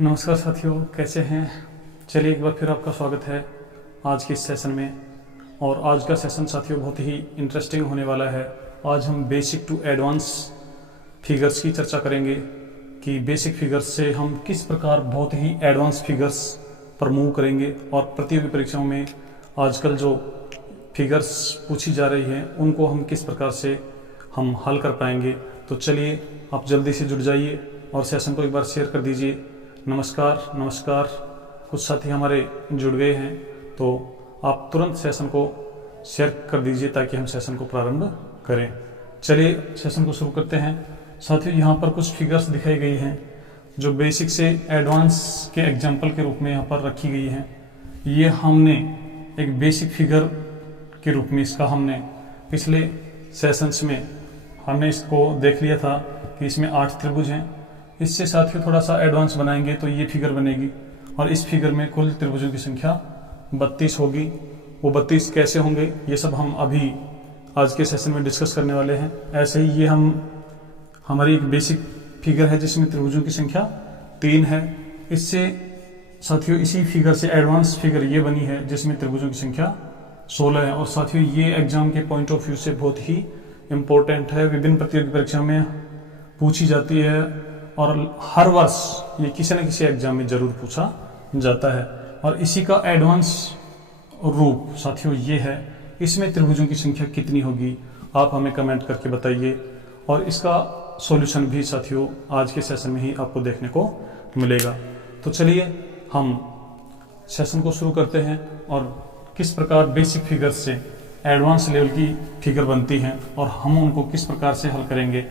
नमस्कार साथियों, कैसे हैं। चलिए एक बार फिर आपका स्वागत है आज के इस सेशन में। और आज का सेशन साथियों बहुत ही इंटरेस्टिंग होने वाला है। आज हम बेसिक टू एडवांस फिगर्स की चर्चा करेंगे कि बेसिक फिगर्स से हम किस प्रकार बहुत ही एडवांस फिगर्स पर मूव करेंगे और प्रतियोगी परीक्षाओं में आजकल जो फिगर्स पूछी जा रही हैं उनको हम किस प्रकार से हम हल कर पाएंगे। तो चलिए आप जल्दी से जुड़ जाइए और सेशन को एक बार शेयर कर दीजिए। नमस्कार, कुछ साथी हमारे जुड़ गए हैं तो आप तुरंत सेशन को शेयर कर दीजिए ताकि हम सेशन को प्रारंभ करें। चलिए सेशन को शुरू करते हैं। साथियों, यहाँ पर कुछ फिगर्स दिखाई गई हैं जो बेसिक से एडवांस के एग्जाम्पल के रूप में यहाँ पर रखी गई हैं। ये हमने एक बेसिक फिगर के रूप में इसका हमने पिछले सेशंस में हमने इसको देख लिया था कि इसमें 8 त्रिभुज हैं। इससे साथियों थोड़ा सा एडवांस बनाएंगे तो ये फिगर बनेगी और इस फिगर में कुल त्रिभुजों की संख्या 32 होगी। वो 32 कैसे होंगे ये सब हम अभी आज के सेशन में डिस्कस करने वाले हैं। ऐसे ही ये हमारी एक बेसिक फिगर है जिसमें त्रिभुजों की संख्या 3 है। इससे साथियों इसी फिगर से एडवांस फिगर ये बनी है जिसमें त्रिभुजों की संख्या 16 है। और साथियों ये एग्जाम के पॉइंट ऑफ व्यू से बहुत ही इम्पोर्टेंट है, विभिन्न प्रतियोगी परीक्षाओं में पूछी जाती है और हर वर्ष ये किसी न किसी एग्जाम में जरूर पूछा जाता है। और इसी का एडवांस रूप साथियों ये है। इसमें त्रिभुजों की संख्या कितनी होगी आप हमें कमेंट करके बताइए और इसका सॉल्यूशन भी साथियों आज के सेशन में ही आपको देखने को मिलेगा। तो चलिए हम सेशन को शुरू करते हैं और किस प्रकार बेसिक फिगर से एडवांस लेवल की फिगर बनती हैं और हम उनको किस प्रकार से हल करेंगे,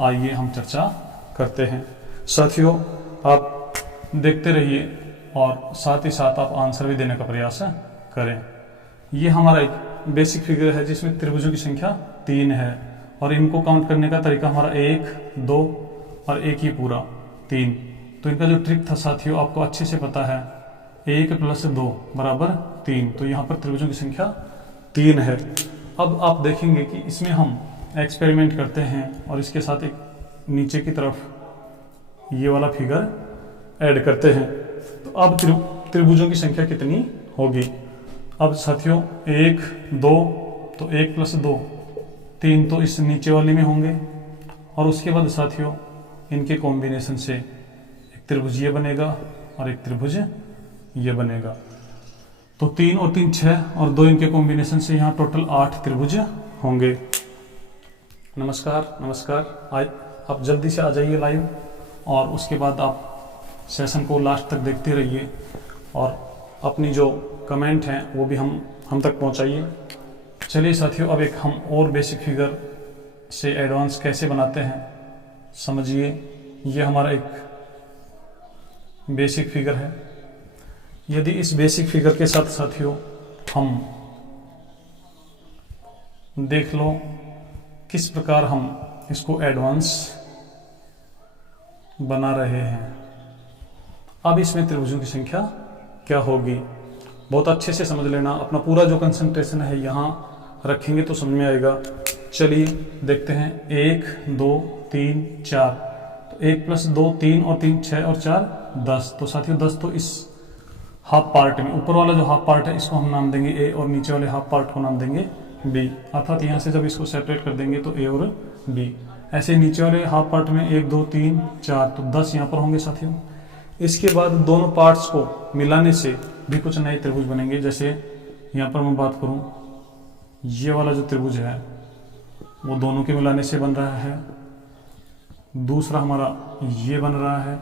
आइए हम चर्चा करते हैं। साथियों आप देखते रहिए और साथ ही साथ आप आंसर भी देने का प्रयास करें। ये हमारा एक बेसिक फिगर है जिसमें त्रिभुजों की संख्या 3 है और इनको काउंट करने का तरीका हमारा 1, 2 और 1 ही पूरा 3। तो इनका जो ट्रिक था साथियों आपको अच्छे से पता है, 1 + 2 = 3। तो यहाँ पर त्रिभुजों की संख्या 3 है। अब आप देखेंगे कि इसमें हम एक्सपेरिमेंट करते हैं और इसके साथ एक नीचे की तरफ ये वाला फिगर ऐड करते हैं। तो अब त्रिभुजों की संख्या कितनी होगी। अब साथियों 1, 2 तो 1 + 2 3 तो इस नीचे वाले में होंगे और उसके बाद साथियों इनके कॉम्बिनेशन से एक त्रिभुज ये बनेगा और एक त्रिभुज ये बनेगा। तो 3 और 3 6 और 2 इनके कॉम्बिनेशन से यहाँ टोटल 8 त्रिभुज होंगे। नमस्कार, आप जल्दी से आ जाइए लाइव और उसके बाद आप सेशन को लास्ट तक देखते रहिए और अपनी जो कमेंट हैं वो भी हम तक पहुंचाइए। चलिए साथियों अब एक हम और बेसिक फिगर से एडवांस कैसे बनाते हैं समझिए। ये हमारा एक बेसिक फिगर है। यदि इस बेसिक फिगर के साथ साथियों हम देख लो किस प्रकार हम इसको एडवांस बना रहे हैं। अब इसमें त्रिभुजों की संख्या क्या होगी बहुत अच्छे से समझ लेना। अपना पूरा जो कंसंट्रेशन है यहाँ रखेंगे तो समझ में आएगा। चलिए देखते हैं। 1, 2, 3, 4 तो 1 + 2 3 और 3 6 और 4 10। तो साथियों 10 तो इस हाफ पार्ट में, ऊपर वाला जो हाफ पार्ट है इसको हम नाम देंगे ए और नीचे वाले हाफ पार्ट को नाम देंगे बी। अर्थात यहाँ से जब इसको सेपरेट कर देंगे तो ए और बी। ऐसे नीचे वाले हाफ पार्ट में 1, 2, 3, 4 तो 10 यहाँ पर होंगे साथियों। इसके बाद दोनों पार्ट्स को मिलाने से भी कुछ नए त्रिभुज बनेंगे। जैसे यहाँ पर मैं बात करूँ, ये वाला जो त्रिभुज है वो दोनों के मिलाने से बन रहा है। दूसरा हमारा ये बन रहा है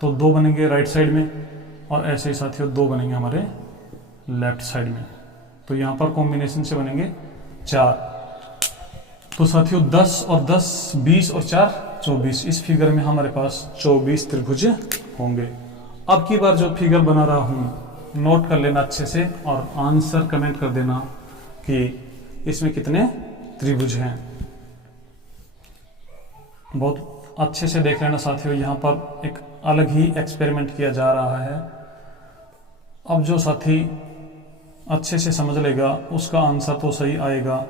तो 2 बनेंगे राइट साइड में और ऐसे ही साथियों 2 बनेंगे हमारे लेफ्ट साइड में। तो यहाँ पर कॉम्बिनेशन से बनेंगे 4। तो साथियों 10 और 10 20 और 4 24। इस फिगर में हमारे पास 24 त्रिभुज होंगे। अब की बार जो फिगर बना रहा हूँ नोट कर लेना अच्छे से और आंसर कमेंट कर देना कि इसमें कितने त्रिभुज हैं। बहुत अच्छे से देख लेना साथियों। यहाँ पर एक अलग ही एक्सपेरिमेंट किया जा रहा है। अब जो साथी अच्छे से समझ लेगा उसका आंसर तो सही आएगा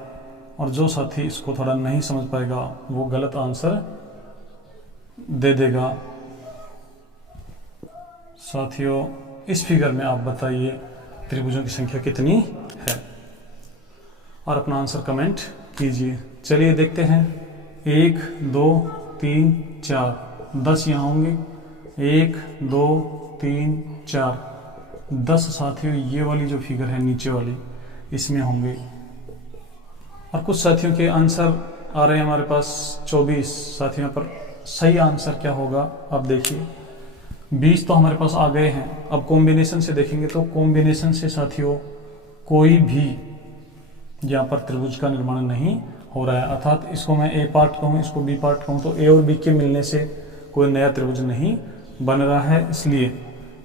और जो साथी इसको थोड़ा नहीं समझ पाएगा वो गलत आंसर दे देगा। साथियों इस फिगर में आप बताइए त्रिभुजों की संख्या कितनी है और अपना आंसर कमेंट कीजिए। चलिए देखते हैं। 1 2 3 4 10 यहाँ होंगे। 1 2 3 4 10 साथियों ये वाली जो फिगर है नीचे वाली इसमें होंगे। और कुछ साथियों के आंसर आ रहे हैं हमारे पास 24 साथियों पर। सही आंसर क्या होगा आप देखिए। 20 तो हमारे पास आ गए हैं। अब कॉम्बिनेशन से देखेंगे तो कॉम्बिनेशन से साथियों कोई भी यहाँ पर त्रिभुज का निर्माण नहीं हो रहा है, अर्थात इसको मैं ए पार्ट कहूँ, इसको बी पार्ट कहूँ, तो ए और बी के मिलने से कोई नया त्रिभुज नहीं बन रहा है। इसलिए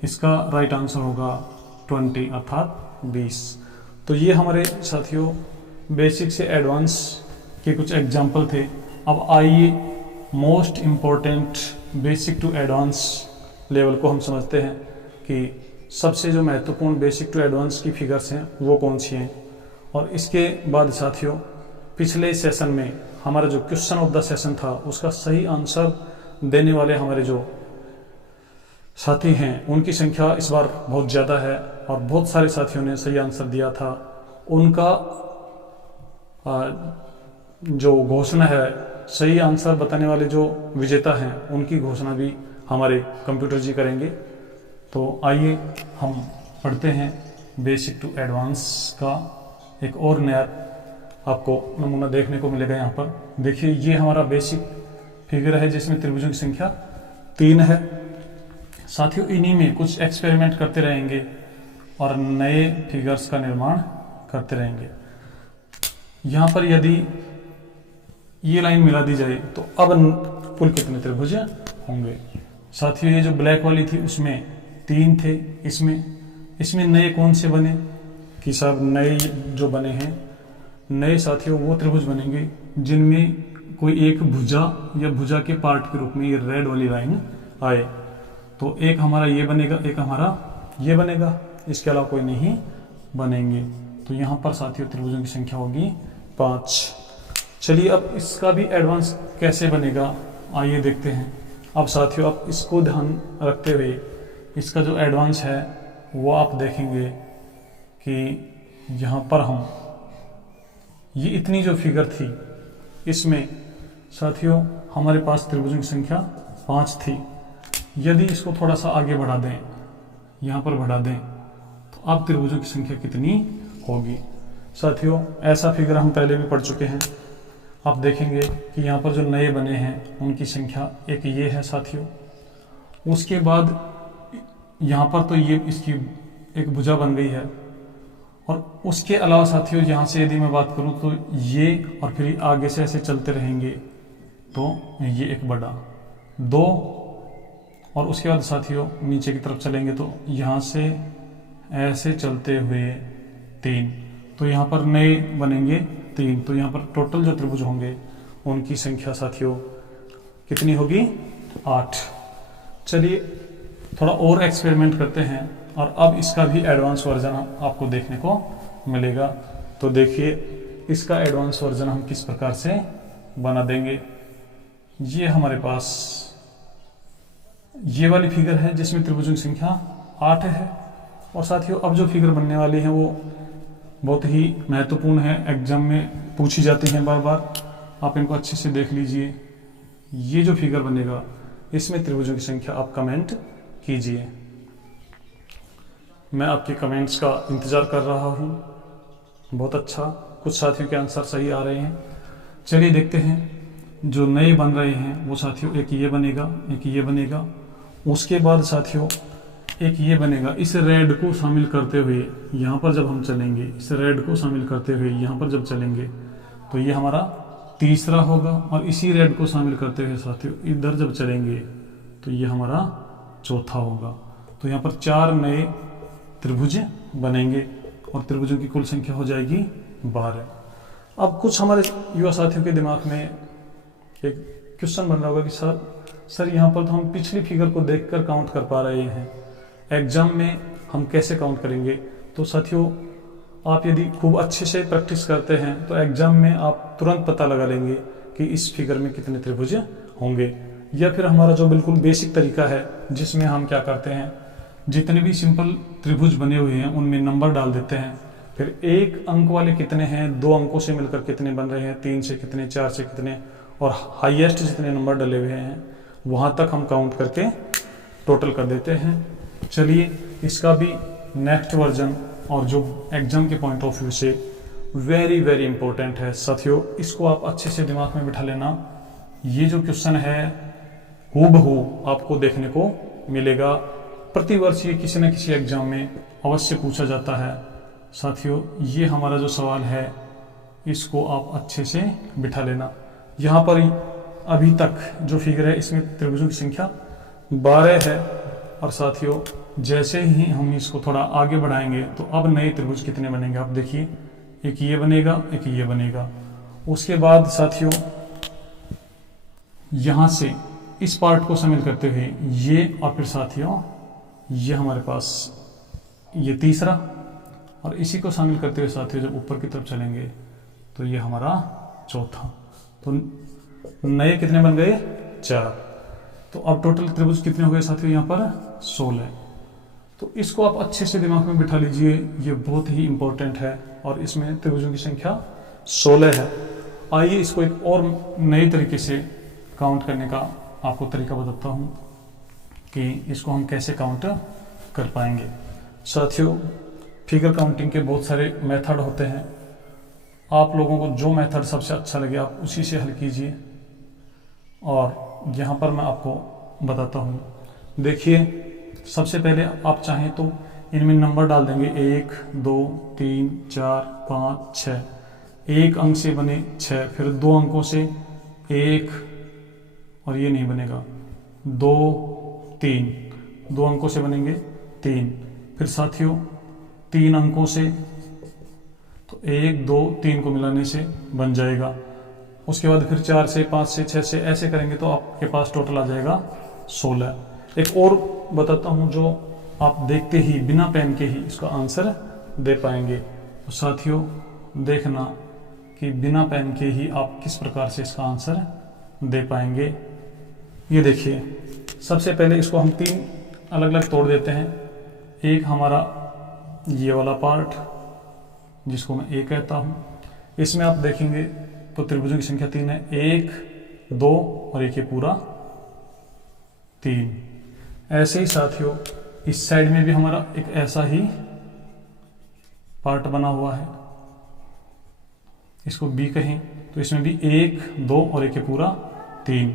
इसका राइट आंसर होगा 20 अर्थात 20। तो ये हमारे साथियों बेसिक से एडवांस के कुछ एग्जाम्पल थे। अब आइए most important basic to advance level को हम समझते हैं कि सबसे जो महत्वपूर्ण बेसिक टू एडवांस की फिगर्स हैं वो कौन सी हैं। और इसके बाद साथियों पिछले सेशन में हमारा जो क्वेश्चन ऑफ द सेशन था उसका सही आंसर देने वाले हमारे जो साथी हैं उनकी संख्या इस बार बहुत ज़्यादा है और बहुत सारे साथियों ने सही आंसर दिया था। उनका जो घोषणा है, सही आंसर बताने वाले जो विजेता हैं उनकी घोषणा भी हमारे कंप्यूटर जी करेंगे। तो आइए हम पढ़ते हैं बेसिक टू एडवांस का एक और नया आपको नमूना देखने को मिलेगा। यहाँ पर देखिए ये हमारा बेसिक फिगर है जिसमें त्रिभुजों की संख्या 3 है। साथियों इन्हीं में कुछ एक्सपेरिमेंट करते रहेंगे और नए फिगर्स का निर्माण करते रहेंगे। यहाँ पर यदि ये लाइन मिला दी जाए तो अब कुल कितने त्रिभुज होंगे। साथियों ये जो ब्लैक वाली थी उसमें 3 थे, इसमें नए कौन से बने कि साहब नए जो बने हैं नए साथियों वो त्रिभुज बनेंगे जिनमें कोई एक भुजा या भुजा के पार्ट के रूप में ये रेड वाली लाइन आए। तो एक हमारा ये बनेगा, एक हमारा ये बनेगा, इसके अलावा कोई नहीं बनेंगे। तो यहाँ पर साथियों त्रिभुजों की संख्या होगी 5। चलिए अब इसका भी एडवांस कैसे बनेगा आइए देखते हैं। अब साथियों आप इसको ध्यान रखते हुए इसका जो एडवांस है वो आप देखेंगे कि यहाँ पर हम ये इतनी जो फिगर थी इसमें साथियों हमारे पास त्रिभुजों की संख्या 5 थी। यदि इसको थोड़ा सा आगे बढ़ा दें, यहाँ पर बढ़ा दें, तो अब त्रिभुजों की संख्या कितनी होगी। साथियों ऐसा फिगर हम पहले भी पढ़ चुके हैं। आप देखेंगे कि यहाँ पर जो नए बने हैं उनकी संख्या एक ये है साथियों। उसके बाद यहाँ पर तो ये इसकी एक भुजा बन गई है और उसके अलावा साथियों यहाँ से यदि मैं बात करूँ तो ये और फिर आगे से ऐसे चलते रहेंगे तो ये एक बड़ा 2 और उसके बाद साथियों नीचे की तरफ चलेंगे तो यहाँ से ऐसे चलते हुए 3। तो यहाँ पर नए बनेंगे 3। तो यहाँ पर टोटल जो त्रिभुज होंगे उनकी संख्या साथियों कितनी होगी 8। चलिए थोड़ा और एक्सपेरिमेंट करते हैं और अब इसका भी एडवांस वर्जन आपको देखने को मिलेगा। तो देखिए इसका एडवांस वर्जन हम किस प्रकार से बना देंगे। ये हमारे पास ये वाली फिगर है जिसमें त्रिभुजों की संख्या 8 है। और साथियों अब जो फिगर बनने वाली है वो बहुत ही महत्वपूर्ण है, एग्जाम में पूछी जाती हैं बार बार। आप इनको अच्छे से देख लीजिए। ये जो फिगर बनेगा इसमें त्रिभुजों की संख्या आप कमेंट कीजिए। मैं आपके कमेंट्स का इंतज़ार कर रहा हूँ। बहुत अच्छा, कुछ साथियों के आंसर सही आ रहे हैं। चलिए देखते हैं जो नए बन रहे हैं वो साथियों एक ये बनेगा, एक ये बनेगा, उसके बाद साथियों एक ये बनेगा। इस रेड को शामिल करते हुए यहाँ पर जब हम चलेंगे, इस रेड को शामिल करते हुए यहाँ पर जब चलेंगे तो ये हमारा तीसरा होगा। और इसी रेड को शामिल करते हुए साथियों इधर जब चलेंगे तो ये हमारा चौथा होगा। तो यहाँ पर 4 नए त्रिभुज बनेंगे और त्रिभुजों की कुल संख्या हो जाएगी 12। अब कुछ हमारे युवा साथियों के दिमाग में एक क्वेश्चन बन रहा होगा कि सर यहाँ पर तो हम पिछली फिगर को देखकर काउंट कर पा रहे हैं, एग्जाम में हम कैसे काउंट करेंगे। तो साथियों आप यदि खूब अच्छे से प्रैक्टिस करते हैं तो एग्जाम में आप तुरंत पता लगा लेंगे कि इस फिगर में कितने त्रिभुज होंगे। या फिर हमारा जो बिल्कुल बेसिक तरीका है जिसमें हम क्या करते हैं, जितने भी सिंपल त्रिभुज बने हुए हैं उनमें नंबर डाल देते हैं। फिर एक अंक वाले कितने हैं, दो अंकों से मिलकर कितने बन रहे हैं, तीन से कितने, चार से कितने, और हाईएस्ट जितने नंबर डले हुए हैं वहाँ तक हम काउंट करके टोटल कर देते हैं। चलिए इसका भी नेक्स्ट वर्जन और जो एग्जाम के पॉइंट ऑफ व्यू से वेरी वेरी इंपॉर्टेंट है साथियों, इसको आप अच्छे से दिमाग में बिठा लेना। ये जो क्वेश्चन है हूबहू आपको देखने को मिलेगा, प्रतिवर्ष ये किसी न किसी एग्जाम में अवश्य पूछा जाता है। साथियों ये हमारा जो सवाल है इसको आप अच्छे से बिठा लेना। यहाँ पर अभी तक जो फिगर है इसमें त्रिभुजों की संख्या 12 है, और साथियों जैसे ही हम इसको थोड़ा आगे बढ़ाएंगे तो अब नए त्रिभुज कितने बनेंगे आप देखिए, एक ये बनेगा, एक ये बनेगा। उसके बाद साथियों यहाँ से इस पार्ट को शामिल करते हुए ये, और फिर साथियों ये हमारे पास ये तीसरा, और इसी को शामिल करते हुए साथियों जब ऊपर की तरफ चलेंगे तो ये हमारा चौथा। तो नए कितने बन गए, 4। तो अब टोटल त्रिभुज कितने हो गए साथियों यहाँ पर 16। तो इसको आप अच्छे से दिमाग में बिठा लीजिए, ये बहुत ही इंपॉर्टेंट है और इसमें त्रिभुजों की संख्या 16 है। आइए इसको एक और नए तरीके से काउंट करने का आपको तरीका बताता हूँ कि इसको हम कैसे काउंट कर पाएंगे। साथियों फिगर काउंटिंग के बहुत सारे मेथड होते हैं, आप लोगों को जो मेथड सबसे अच्छा लगे आप उसी से हल कीजिए, और यहाँ पर मैं आपको बताता हूँ। देखिए सबसे पहले आप चाहें तो इनमें नंबर डाल देंगे 1 2 3 4 5 6, एक अंक से बने 6, फिर दो अंकों से 1, और ये नहीं बनेगा 2 3, दो अंकों से बनेंगे 3, फिर साथियों 3 अंकों से तो 1 2 3 को मिलाने से बन जाएगा। उसके बाद फिर 4 से 5 से 6 से ऐसे करेंगे तो आपके पास टोटल आ जाएगा 16। एक और बताता हूँ जो आप देखते ही बिना पेन के ही इसका आंसर दे पाएंगे। तो साथियों देखना कि बिना पेन के ही आप किस प्रकार से इसका आंसर दे पाएंगे। ये देखिए सबसे पहले इसको हम 3 अलग अलग तोड़ देते हैं। एक हमारा ये वाला पार्ट जिसको मैं ए कहता हूँ, इसमें आप देखेंगे तो त्रिभुजों की संख्या 3 है, 1 2 और एक ये पूरा 3। ऐसे ही साथियों इस साइड में भी हमारा एक ऐसा ही पार्ट बना हुआ है, इसको बी कहें, तो इसमें भी 1 2 और एक ये पूरा 3,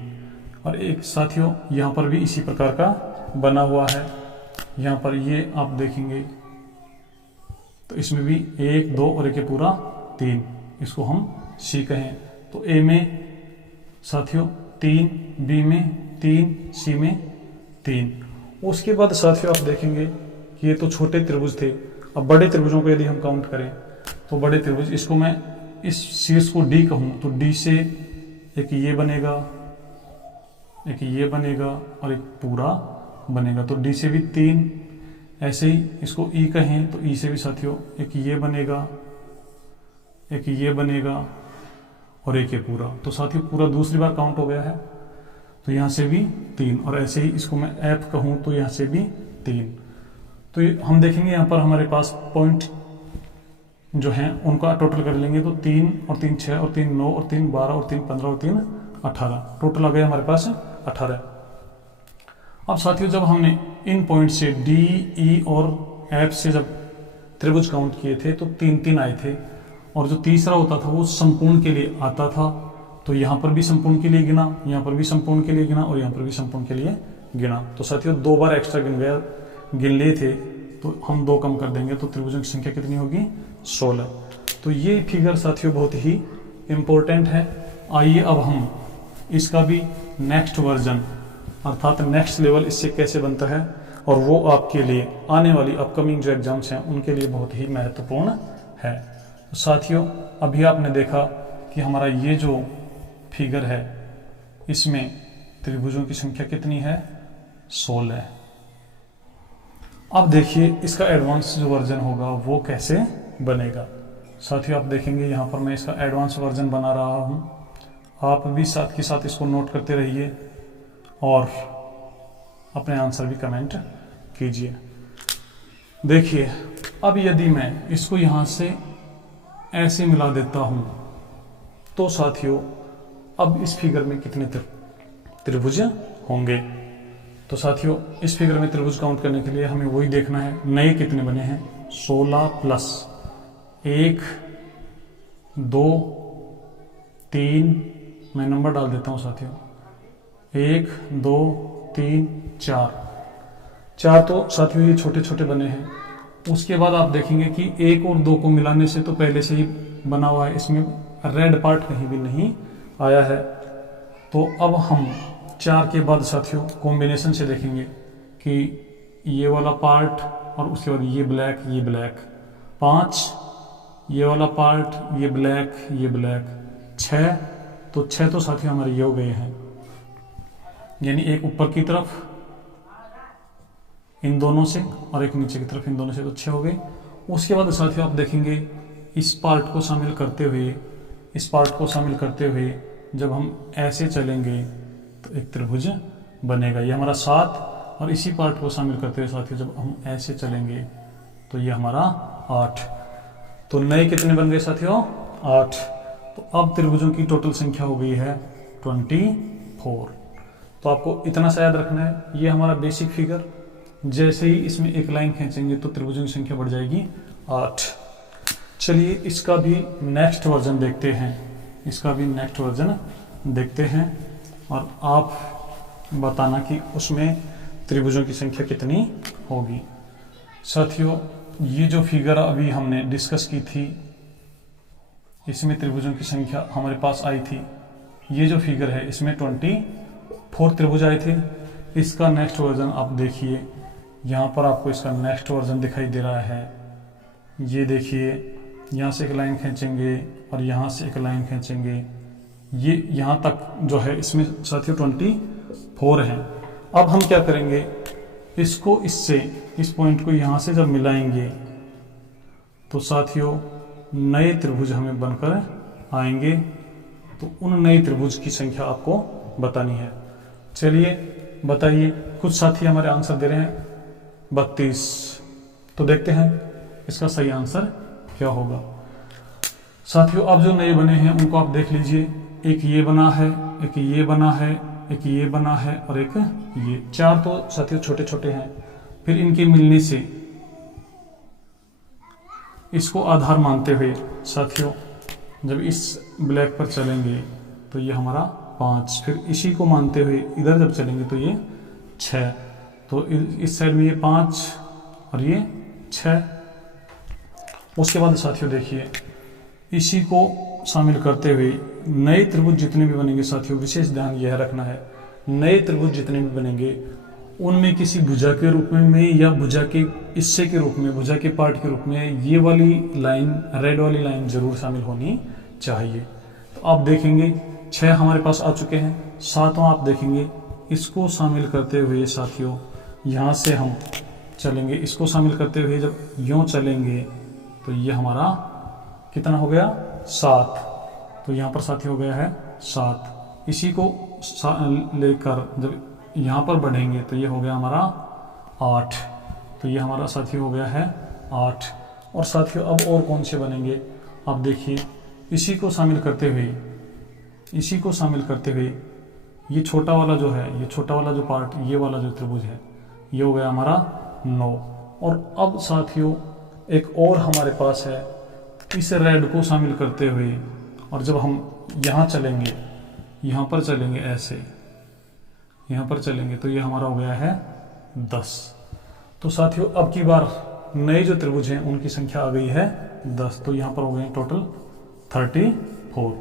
और एक साथियों यहाँ पर भी इसी प्रकार का बना हुआ है। यहाँ पर ये आप देखेंगे तो इसमें भी 1 2 और एक ये पूरा 3, इसको हम सी कहें। तो ए में साथियों 3, बी में 3, सी में 3। उसके बाद साथियों आप देखेंगे कि ये तो छोटे त्रिभुज थे। अब बड़े त्रिभुजों को यदि हम काउंट करें तो बड़े त्रिभुज, इसको मैं इस शीर्ष को डी कहूँ तो डी से एक ये बनेगा, एक ये बनेगा और एक पूरा बनेगा, तो डी से भी 3। ऐसे ही इसको ई कहें तो ई से भी साथियों एक ये बनेगा, एक ये बनेगा और एक ये पूरा। तो साथियों पूरा दूसरी बार काउंट हो गया है, तो यहाँ से भी 3, और ऐसे ही इसको मैं एफ कहूँ तो यहाँ से भी 3। तो हम देखेंगे यहाँ पर हमारे पास पॉइंट जो हैं उनका टोटल कर लेंगे तो 3 और 3 6 और 3 9 और 3 12 और 3 15 और 3 18, टोटल आ गया हमारे पास 18। अब साथियों जब हमने इन पॉइंट से डी ई और एफ से जब त्रिभुज काउंट किए थे तो 3 3 आए थे, और जो तीसरा होता था वो संपूर्ण के लिए आता था। तो यहाँ पर भी संपूर्ण के लिए गिना, यहाँ पर भी संपूर्ण के लिए गिना और यहाँ पर भी संपूर्ण के लिए गिना। तो साथियों 2 बार एक्स्ट्रा गिन लिए थे, तो हम 2 कम कर देंगे तो त्रिभुजों की संख्या कितनी होगी 16। तो ये फिगर साथियों बहुत ही इम्पोर्टेंट है। आइए अब हम इसका भी नेक्स्ट वर्जन अर्थात नेक्स्ट लेवल इससे कैसे बनता है, और वो आपके लिए आने वाली अपकमिंग जो एग्जाम्स हैं उनके लिए बहुत ही महत्वपूर्ण है। तो साथियों अभी आपने देखा कि हमारा ये जो फिगर है इसमें त्रिभुजों की संख्या कितनी है 16। अब देखिए इसका एडवांस जो वर्जन होगा वो कैसे बनेगा। साथियों आप देखेंगे यहाँ पर मैं इसका एडवांस वर्जन बना रहा हूँ, आप भी साथ के साथ इसको नोट करते रहिए और अपने आंसर भी कमेंट कीजिए। देखिए अब यदि मैं इसको यहाँ से ऐसे मिला देता हूँ तो साथियों अब इस फिगर में कितने त्रिभुज होंगे। तो साथियों इस फिगर में त्रिभुज काउंट करने के लिए हमें वही देखना है, नए कितने बने हैं, 16 प्लस 1 2 3, मैं नंबर डाल देता हूँ साथियों, 1 2 3 4 तो साथियों ये छोटे छोटे बने हैं। उसके बाद आप देखेंगे कि 1 और 2 को मिलाने से तो पहले से ही बना हुआ है, इसमें रेड पार्ट कहीं भी नहीं आया है। तो अब हम 4 के बाद साथियों कॉम्बिनेशन से देखेंगे कि ये वाला पार्ट और उसके बाद ये ब्लैक 5, ये वाला पार्ट ये ब्लैक 6, तो 6 तो साथियों हमारे ये हो गए हैं, यानी एक ऊपर की तरफ इन दोनों से और एक नीचे की तरफ इन दोनों से, तो 6 हो गए। उसके बाद साथियों आप देखेंगे इस पार्ट को शामिल करते हुए जब हम ऐसे चलेंगे तो एक त्रिभुज बनेगा, ये हमारा 7, और इसी पार्ट को शामिल करते हुए साथियों जब हम ऐसे चलेंगे तो ये हमारा 8। तो नए कितने बन गए साथियों, 8। तो अब त्रिभुजों की टोटल संख्या हो गई है 24। तो आपको इतना सा याद रखना है, ये हमारा बेसिक फिगर, जैसे ही इसमें एक लाइन खींचेंगे तो त्रिभुजों की संख्या बढ़ जाएगी 8। चलिए इसका भी नेक्स्ट वर्जन देखते हैं, और आप बताना कि उसमें त्रिभुजों की संख्या कितनी होगी। साथियों ये जो फिगर अभी हमने डिस्कस की थी, इसमें त्रिभुजों की संख्या हमारे पास आई थी। ये जो फिगर है इसमें 24 त्रिभुज आए थे। इसका नेक्स्ट वर्जन आप देखिए, यहाँ पर आपको इसका नेक्स्ट वर्जन दिखाई दे रहा है। ये देखिए, यहाँ से एक लाइन खींचेंगे और यहाँ से एक लाइन खींचेंगे, ये यहाँ तक जो है इसमें साथियों 24 हैं। अब हम क्या करेंगे, इसको इससे, इस पॉइंट को यहाँ से जब मिलाएंगे तो साथियों नए त्रिभुज हमें बनकर आएंगे। तो उन नए त्रिभुज की संख्या आपको बतानी है। चलिए बताइए, कुछ साथी हमारे आंसर दे रहे हैं 32। तो देखते हैं इसका सही आंसर क्या होगा। साथियों अब जो नए बने हैं उनको आप देख लीजिए, एक ये बना है, एक ये बना है, एक ये बना है और एक ये, 4 तो साथियों छोटे छोटे हैं। फिर इनके मिलने से इसको आधार मानते हुए साथियों जब इस ब्लैक पर चलेंगे तो ये हमारा 5, फिर इसी को मानते हुए इधर जब चलेंगे तो ये 6, तो इस साइड में ये 5 और ये 6। उसके बाद साथियों देखिए, इसी को शामिल करते हुए नए त्रिभुज जितने भी बनेंगे साथियों, विशेष ध्यान यह रखना है, नए त्रिभुज जितने भी बनेंगे उनमें किसी भुजा के रूप में या भुजा के हिस्से के रूप में, भुजा के पार्ट के रूप में ये वाली लाइन, रेड वाली लाइन जरूर शामिल होनी चाहिए। तो आप देखेंगे 6 हमारे पास आ चुके हैं, 7वां आप देखेंगे, इसको शामिल करते हुए साथियों यहाँ से हम चलेंगे, इसको शामिल करते हुए जब यूँ चलेंगे तो ये हमारा कितना हो गया, 7। तो यहाँ पर साथी हो गया है 7। इसी को लेकर जब यहाँ पर बढ़ेंगे तो ये हो गया हमारा 8। तो ये हमारा साथी हो गया है 8। और साथियों अब और कौन से बनेंगे, आप देखिए, इसी को शामिल करते हुए ये छोटा वाला जो है, ये छोटा वाला जो पार्ट, ये वाला जो त्रिभुज है, ये हो गया हमारा 9। और अब साथियों एक और हमारे पास है, इस रेड को शामिल करते हुए, और जब हम यहाँ चलेंगे, यहाँ पर चलेंगे ऐसे, यहाँ पर चलेंगे तो ये हमारा हो गया है 10। तो साथियों अब की बार नए जो त्रिभुज हैं उनकी संख्या आ गई है 10। तो यहाँ पर हो गए टोटल 34।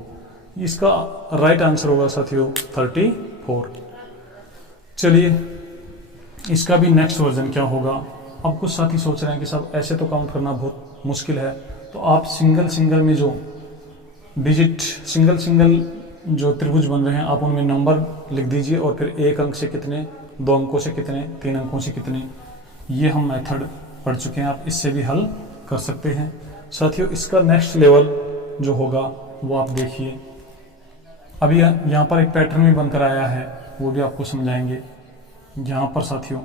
इसका राइट आंसर होगा साथियों 34। चलिए इसका भी नेक्स्ट वर्जन क्या होगा। अब कुछ साथी सोच रहे हैं कि साहब ऐसे तो काउंट करना बहुत मुश्किल है, तो आप सिंगल में जो डिजिट, सिंगल जो त्रिभुज बन रहे हैं आप उनमें नंबर लिख दीजिए, और फिर 1 अंक से कितने, 2 अंकों से कितने, 3 अंकों से कितने, ये हम मेथड पढ़ चुके हैं, आप इससे भी हल कर सकते हैं। साथियों इसका नेक्स्ट लेवल जो होगा वो आप देखिए, अभी यहाँ पर एक पैटर्न भी बनकर आया है, वो भी आपको समझाएंगे। यहाँ पर साथियों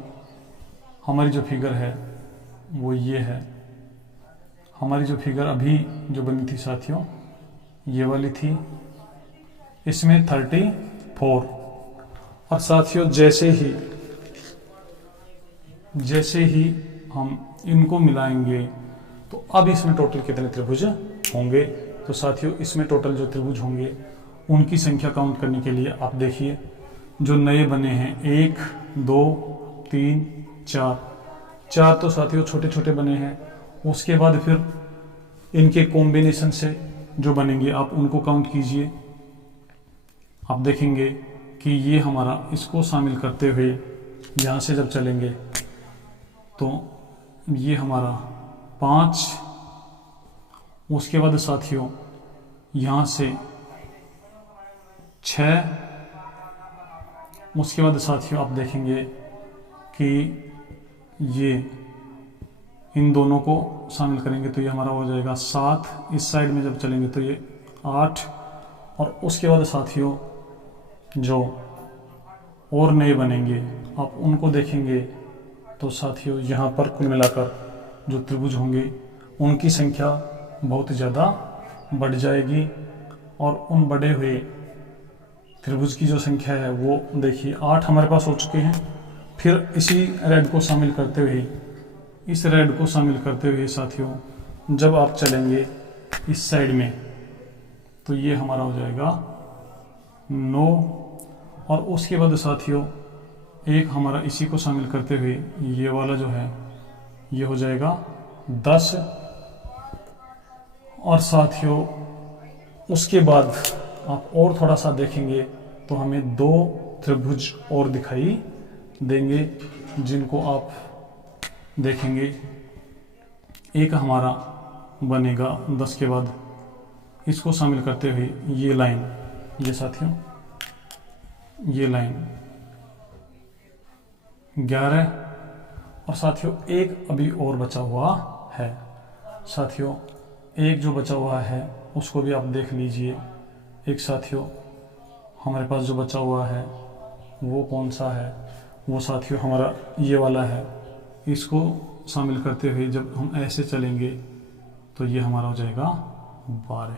हमारी जो फिगर है वो ये है। हमारी जो फिगर अभी जो बनी थी साथियों, ये वाली थी, इसमें 34। और साथियों जैसे ही हम इनको मिलाएंगे तो अब इसमें टोटल कितने त्रिभुज होंगे। तो साथियों इसमें टोटल जो त्रिभुज होंगे उनकी संख्या काउंट करने के लिए आप देखिए, जो नए बने हैं 1 2 3 4 तो साथियों छोटे छोटे बने हैं। उसके बाद फिर इनके कॉम्बिनेशन से जो बनेंगे आप उनको काउंट कीजिए। आप देखेंगे कि ये हमारा, इसको शामिल करते हुए यहाँ से जब चलेंगे तो ये हमारा 5। उसके बाद साथियों यहाँ से 6। उसके बाद साथियों आप देखेंगे कि ये इन दोनों को शामिल करेंगे तो ये हमारा हो जाएगा 7। इस साइड में जब चलेंगे तो ये 8। और उसके बाद साथियों जो और नए बनेंगे आप उनको देखेंगे तो साथियों यहाँ पर कुल मिलाकर जो त्रिभुज होंगे उनकी संख्या बहुत ज़्यादा बढ़ जाएगी। और उन बढ़े हुए त्रिभुज की जो संख्या है वो देखिए 8 हमारे पास हो चुके हैं। फिर इसी रेड को शामिल करते हुए, इस रेड को शामिल करते हुए साथियों जब आप चलेंगे इस साइड में तो ये हमारा हो जाएगा 9। और उसके बाद साथियों एक हमारा इसी को शामिल करते हुए ये वाला जो है ये हो जाएगा 10। और साथियों उसके बाद आप और थोड़ा सा देखेंगे तो हमें 2 त्रिभुज और दिखाई देंगे, जिनको आप देखेंगे। एक हमारा बनेगा 10 के बाद, इसको शामिल करते हुए ये लाइन, ये साथियों ये लाइन 11। और साथियों एक अभी और बचा हुआ है। साथियों एक जो बचा हुआ है उसको भी आप देख लीजिए। एक साथियों हमारे पास जो बचा हुआ है वो कौन सा है, वो साथियों हमारा ये वाला है। इसको शामिल करते हुए जब हम ऐसे चलेंगे तो ये हमारा हो जाएगा 12।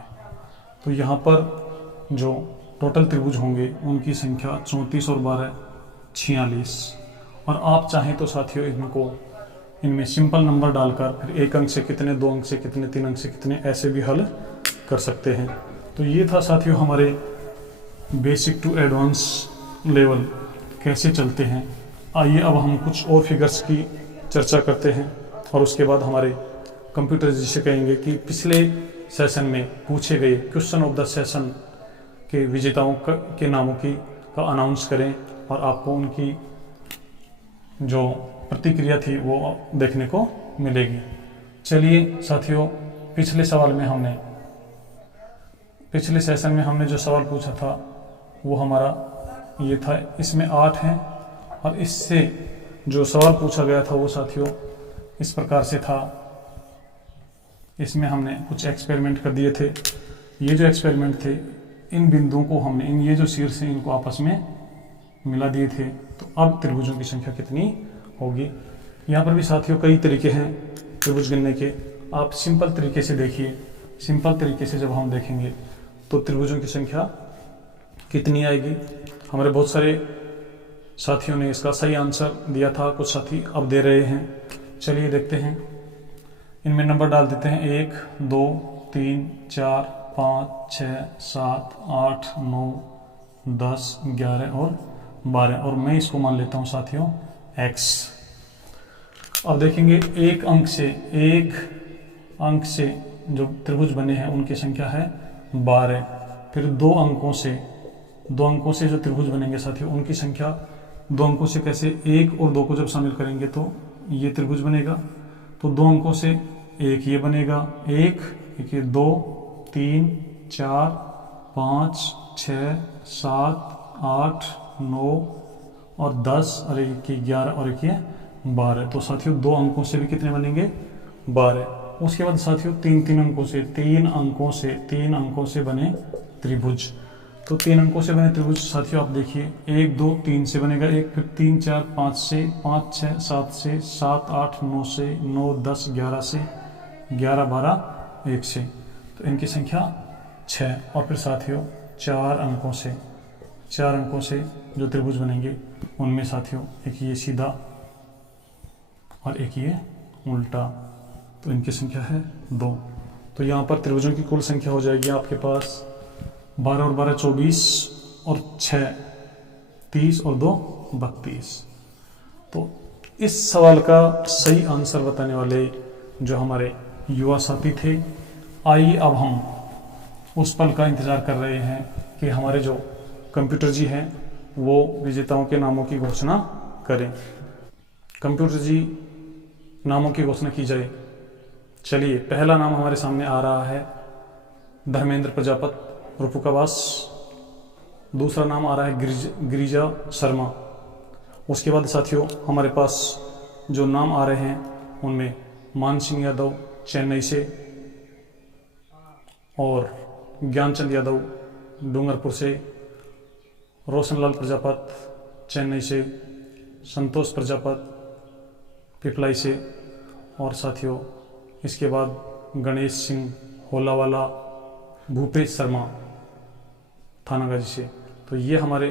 तो यहाँ पर जो टोटल त्रिभुज होंगे उनकी संख्या 34 और 12 46। और आप चाहें तो साथियों इनमें सिंपल नंबर डालकर फिर 1 अंक से कितने, 2 अंक से कितने, 3 अंक से कितने, ऐसे भी हल कर सकते हैं। तो ये था साथियों हमारे बेसिक टू एडवांस लेवल कैसे चलते हैं। आइए अब हम कुछ और फिगर्स की चर्चा करते हैं और उसके बाद हमारे कंप्यूटर जिसे कहेंगे कि पिछले सेशन में पूछे गए क्वेश्चन ऑफ द सेशन के विजेताओं के नामों का अनाउंस करें और आपको उनकी जो प्रतिक्रिया थी वो देखने को मिलेगी। चलिए साथियों पिछले सेशन में हमने जो सवाल पूछा था वो हमारा ये था। इसमें 8 हैं और इससे जो सवाल पूछा गया था वो साथियों इस प्रकार से था। इसमें हमने कुछ एक्सपेरिमेंट कर दिए थे। ये जो एक्सपेरिमेंट थे, इन बिंदुओं को हमने, ये जो शीर्ष हैं इनको आपस में मिला दिए थे। तो अब त्रिभुजों की संख्या कितनी होगी। यहाँ पर भी साथियों कई तरीके हैं त्रिभुज गिनने के। आप सिंपल तरीके से देखिए। सिंपल तरीके से जब हम देखेंगे तो त्रिभुजों की संख्या कितनी आएगी। हमारे बहुत सारे साथियों ने इसका सही आंसर दिया था, कुछ साथी अब दे रहे हैं। चलिए देखते हैं। इनमें नंबर डाल देते हैं 1 2 3 4 5 6 7 8 9 10 11 और 12। और मैं इसको मान लेता हूँ साथियों x। अब देखेंगे एक अंक से जो त्रिभुज बने हैं उनकी संख्या है 12। फिर 2 अंकों से जो त्रिभुज बनेंगे साथियों उनकी संख्या 2 अंकों से कैसे, 1 और 2 को जब शामिल करेंगे तो ये त्रिभुज बनेगा। तो 2 अंकों से एक ये बनेगा, एक ये 2 3 4 5 6 7 8 9 और 10 और एक 11 और एक 12। तो साथियों 2 अंकों से भी कितने बनेंगे, 12। उसके बाद साथियों 3 अंकों से बने त्रिभुज। तो 3 अंकों से बने त्रिभुज साथियों आप देखिए 1 2 3 से बनेगा एक, फिर 3 4 5 से, 5 6 7 से, 7 8 9 से, 9 10 11 से, 11 12 1 से, तो इनकी संख्या 6। और फिर साथियों 4 अंकों से जो त्रिभुज बनेंगे उनमें साथियों एक ये सीधा और एक ये उल्टा, तो इनकी संख्या है 2। तो यहाँ पर त्रिभुजों की कुल संख्या हो जाएगी आपके पास 12 और 12 24 और 6 30 और 2 32। तो इस सवाल का सही आंसर बताने वाले जो हमारे युवा साथी थे, आइए अब हम उस पल का इंतज़ार कर रहे हैं कि हमारे जो कंप्यूटर जी हैं वो विजेताओं के नामों की घोषणा करें। कंप्यूटर जी नामों की घोषणा की जाए। चलिए, पहला नाम हमारे सामने आ रहा है धर्मेंद्र प्रजापत रुपुकावास। दूसरा नाम आ रहा है गिरिजा शर्मा। उसके बाद साथियों हमारे पास जो नाम आ रहे हैं उनमें मान सिंह यादव चेन्नई से, और ज्ञानचंद यादव डूंगरपुर से, रोशनलाल प्रजापत चेन्नई से, संतोष प्रजापत पिपलाई से, और साथियों इसके बाद गणेश सिंह होलावाला, भूपेश शर्मा थानागाजी से। तो ये हमारे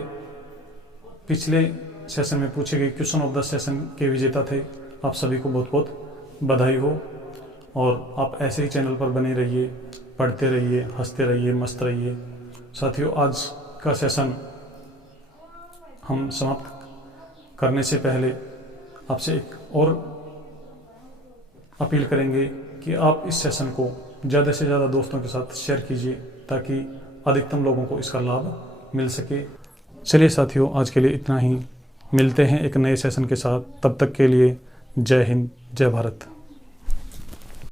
पिछले सेशन में पूछे गए क्वेश्चन ऑफ द सेशन के विजेता थे। आप सभी को बहुत बहुत बधाई हो, और आप ऐसे ही चैनल पर बने रहिए, पढ़ते रहिए, हंसते रहिए, मस्त रहिए। साथियों आज का सेशन हम समाप्त करने से पहले आपसे एक और अपील करेंगे कि आप इस सेशन को ज़्यादा से ज़्यादा दोस्तों के साथ शेयर कीजिए ताकि अधिकतम लोगों को इसका लाभ मिल सके। चलिए साथियों, आज के लिए इतना ही। मिलते हैं एक नए सेशन के साथ। तब तक के लिए जय हिंद, जय भारत।